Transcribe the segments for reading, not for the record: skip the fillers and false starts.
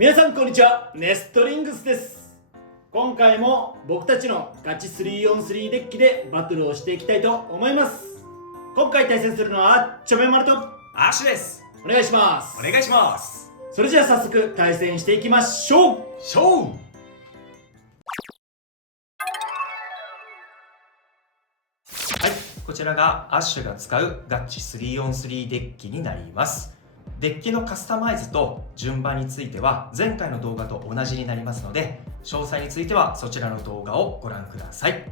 皆さんこんにちは、ネストリングスです。今回も僕たちのガチ 3on3 デッキでバトルをしていきたいと思います。今回対戦するのはチョメマルとアッシュです。お願いします。お願いします。それじゃあ早速対戦していきましょう。はい、こちらがアッシュが使うガチ 3on3 デッキになります。デッキのカスタマイズと順番については前回の動画と同じになりますので、詳細についてはそちらの動画をご覧ください。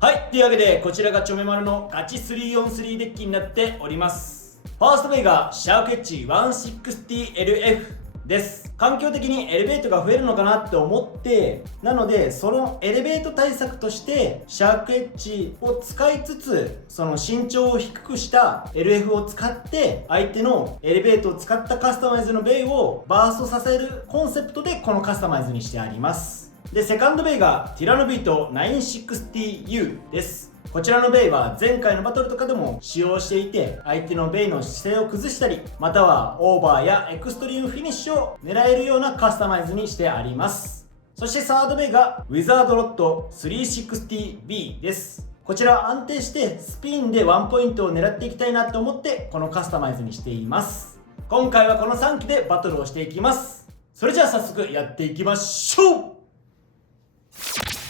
はい、というわけでこちらがチョメマルのガチ 3on3 デッキになっております。ファーストウェイがシャークエッジ 160LF です。環境的にエレベートが増えるのかなって思って、なのでそのエレベート対策としてシャークエッジを使いつつ、その身長を低くした LF を使って相手のエレベートを使ったカスタマイズのベイをバーストさせるコンセプトでこのカスタマイズにしてあります。で、セカンドベイがティラノビート 960U です。こちらのベイは前回のバトルとかでも使用していて、相手のベイの姿勢を崩したり、またはオーバーやエクストリームフィニッシュを狙えるようなカスタマイズにしてあります。そしてサードベイがウィザードロッド 360B です。こちらは安定してスピンでワンポイントを狙っていきたいなと思ってこのカスタマイズにしています。今回はこの3機でバトルをしていきます。それじゃあ早速やっていきましょう。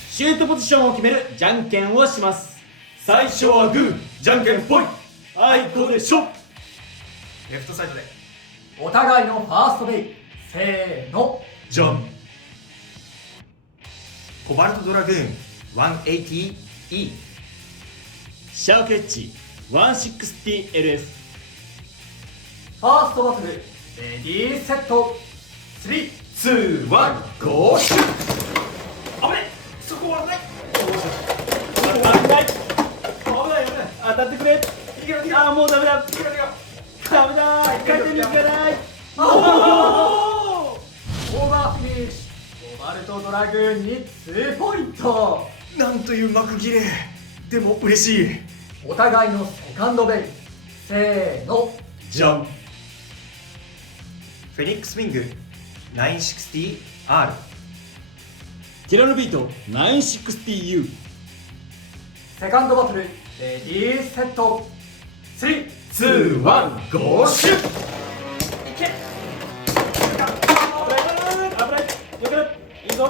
シュートポジションを決めるじゃんけんをします。最初はグー、じゃんけんぽい。あいこでしょ。レフトサイドでお互いのファーストベイ、せーの、ジャン。コバルトドラグーン 180E。 シャークエッジ 160LF。 ファーストバトル、レディーセット、3、2、1、ゴーシュ。あれ、そこはない。危ない危ない、当たってくれ。ああ、もうダメだ。ダメだ、回転力がない。オーバーフィニッシュ、コバルトドラグーンに2ポイント。なんという幕切れ。でも嬉しい。お互いのセカンドベイ、せーの、ジャン。フェニックスウィング 960R。 ティラノビート 960U。 セカンドバトル、レディーセット、3、2、1、ゴーシュ。危ない、よくない、いいぞ。う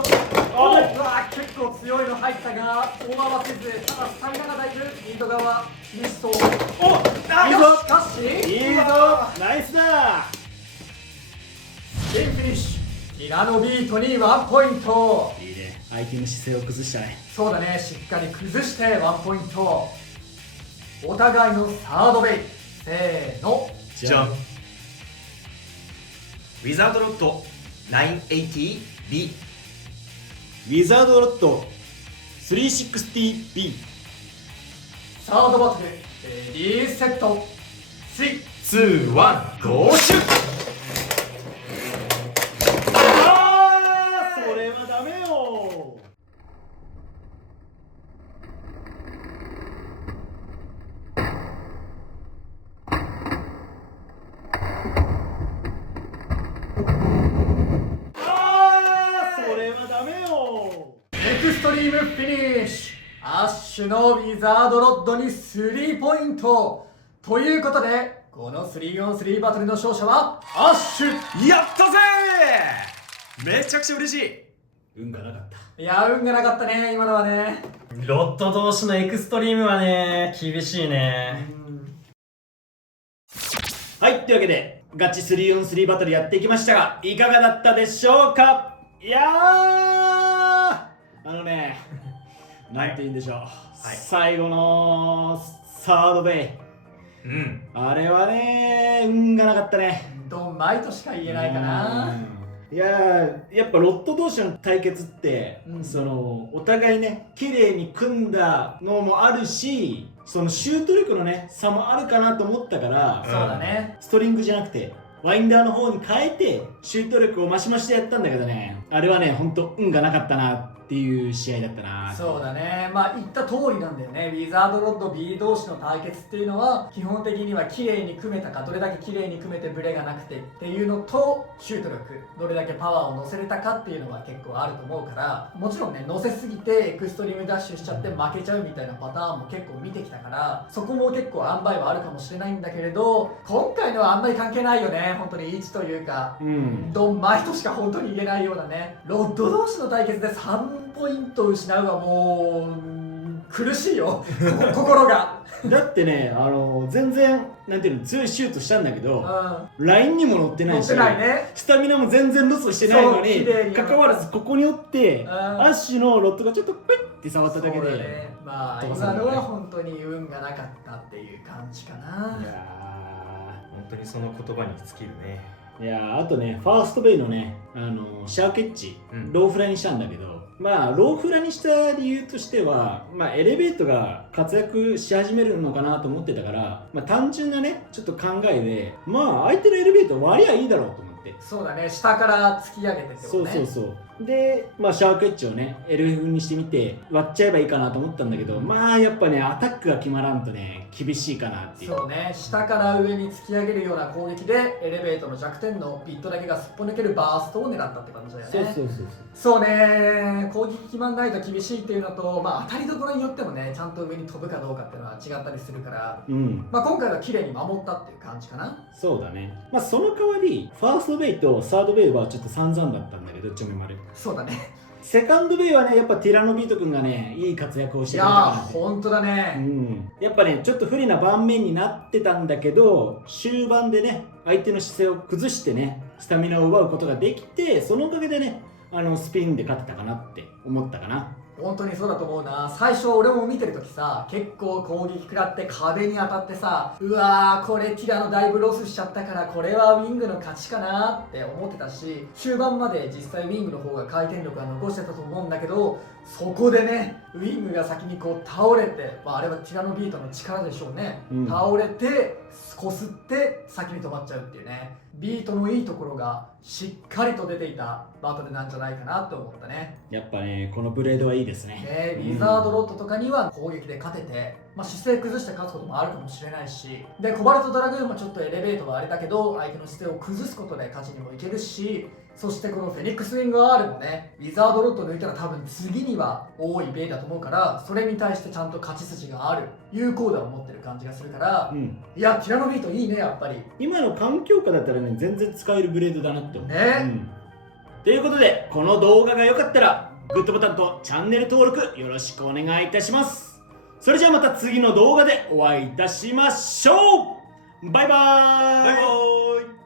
わー、結構強いの入ったがオーバーはせず、ただスタミナがだいぶリード側厳しそう。いいぞしかしいいぞ、ナイスだ。ゲームフィニッシュ、ティラノビートに1ポイント。いいね、相手の姿勢を崩したね。そうだね、しっかり崩して1ポイント。お互いのサードベイ、せーの、ジャン。ウィザードロッド 980B。 ウィザードロッド 360B。 サードバトル、レディーセット、3、2、1、ゴーシュ。あー、それはダメよ。それはダメよ。エクストリームフィニッシュ、アッシュのウィザードロッドに3ポイント。ということでこの 3on3 バトルの勝者はアッシュ。やったぜー。めちゃくちゃ嬉しい。運がなかった。いやー、運がなかったね、今のはね。ロッド同士のエクストリームはね、厳しいね。はい、というわけでガチ 3on3 バトルやっていきましたが、いかがだったでしょうか。いやー、なんて言うんでしょう、最後のサードベイ、あれはね、運がなかったね。ドンマイとしか言えないかな。いやー、やっぱロット同士の対決って、そのお互いね綺麗に組んだのもあるし、そのシュート力のね差もあるかなと思ったから、そうだね。ストリングじゃなくてワインダーの方に変えてシュート力を増し増しでやったんだけどね、あれはねほんと運がなかったなっっていう試合だったな。そうだね、まあ言った通りなんだよね。ウィザードロッド B 同士の対決っていうのは基本的には綺麗に組めたか、どれだけ綺麗に組めてブレがなくてっていうのと、シュート力、どれだけパワーを乗せれたかっていうのは結構あると思うから、もちろんね、乗せすぎてエクストリームダッシュしちゃって負けちゃうみたいなパターンも結構見てきたから、そこも結構塩梅はあるかもしれないんだけれど、今回のはあんまり関係ないよね。本当に1というか、ドンマイとしか本当に言えないようなね。ロッド同士の対決で3ポイント失うはもう苦しいよ心がだってね、全然なんていうの、強いシュートしたんだけど、ラインにも乗ってないし、乗ってないね、スタミナも全然ロスしてないのそう綺麗ににかかわらずここに折ってアッシュのロッドがちょっとペッて触っただけで、そうだね、まあ飛ばされるね今のは本当に運がなかったっていう感じかな。いや本当にその言葉に尽きるね。ーいやー、あとね、ファーストベイのね、シャーケッチ、ローフラにしたんだけど、まあローフラにした理由としては、まあエレベートが活躍し始めるのかなと思ってたから、まあ単純なね、ちょっと考えで、まあ相手のエレベート割りゃいいだろうと思って。そうだね、下から突き上げてってことね。そうで、まあシャークエッジをね LF にしてみて割っちゃえばいいかなと思ったんだけど、まあやっぱねアタックが決まらんとね厳しいかなっていう。そうね、下から上に突き上げるような攻撃でエレベートの弱点のビットだけがすっぽ抜けるバーストを狙ったって感じだよね。そうね、攻撃決まんないと厳しいっていうのと、まあ当たりどころによってもね、ちゃんと上に飛ぶかどうかっていうのは違ったりするから、まあ今回は綺麗に守ったっていう感じかな。そうだね。まあその代わりファーストベイとサードベイはちょっと散々だったんだけど、ちょめ丸。そうだね。セカンドベイはね、やっぱティラノビート君がねいい活躍をしていやくれたかなって。ー、ほんとだね。やっぱねちょっと不利な盤面になってたんだけど、終盤でね相手の姿勢を崩してねスタミナを奪うことができて、そのおかげでねスピンで勝てたかなって思ったかな。本当にそうだと思うな。最初俺も見てるときさ、結構攻撃食らって壁に当たってさ、うわーこれティラノだいぶロスしちゃったからこれはウィングの勝ちかなって思ってたし、終盤まで実際ウィングの方が回転力は残してたと思うんだけど、そこでねウィングが先にこう倒れて、まあ、あれはティラノビートの力でしょうね、倒れてこすって先に止まっちゃうっていうね、ビートのいいところがしっかりと出ていたバトルなんじゃないかなって思ったね。やっぱねこのブレードはいいですね。ウィザードロッドとかには攻撃で勝てて、まあ、姿勢崩して勝つこともあるかもしれないし、でコバルトドラグーンもちょっとエレベートはあれだけど相手の姿勢を崩すことで勝ちにもいけるし、そしてこのフェニックスウィング R もね、ウィザードロッド抜いたら多分次には多いベイだと思うから、それに対してちゃんと勝ち筋がある有効打を持ってる感じがするから、いやティラノビートいいねやっぱり。今の環境下だったらね全然使えるブレードだなって思うね、ということで、この動画が良かったらグッドボタンとチャンネル登録よろしくお願いいたします。それじゃあまた次の動画でお会いいたしましょう。バイバーイ。バイバーイ。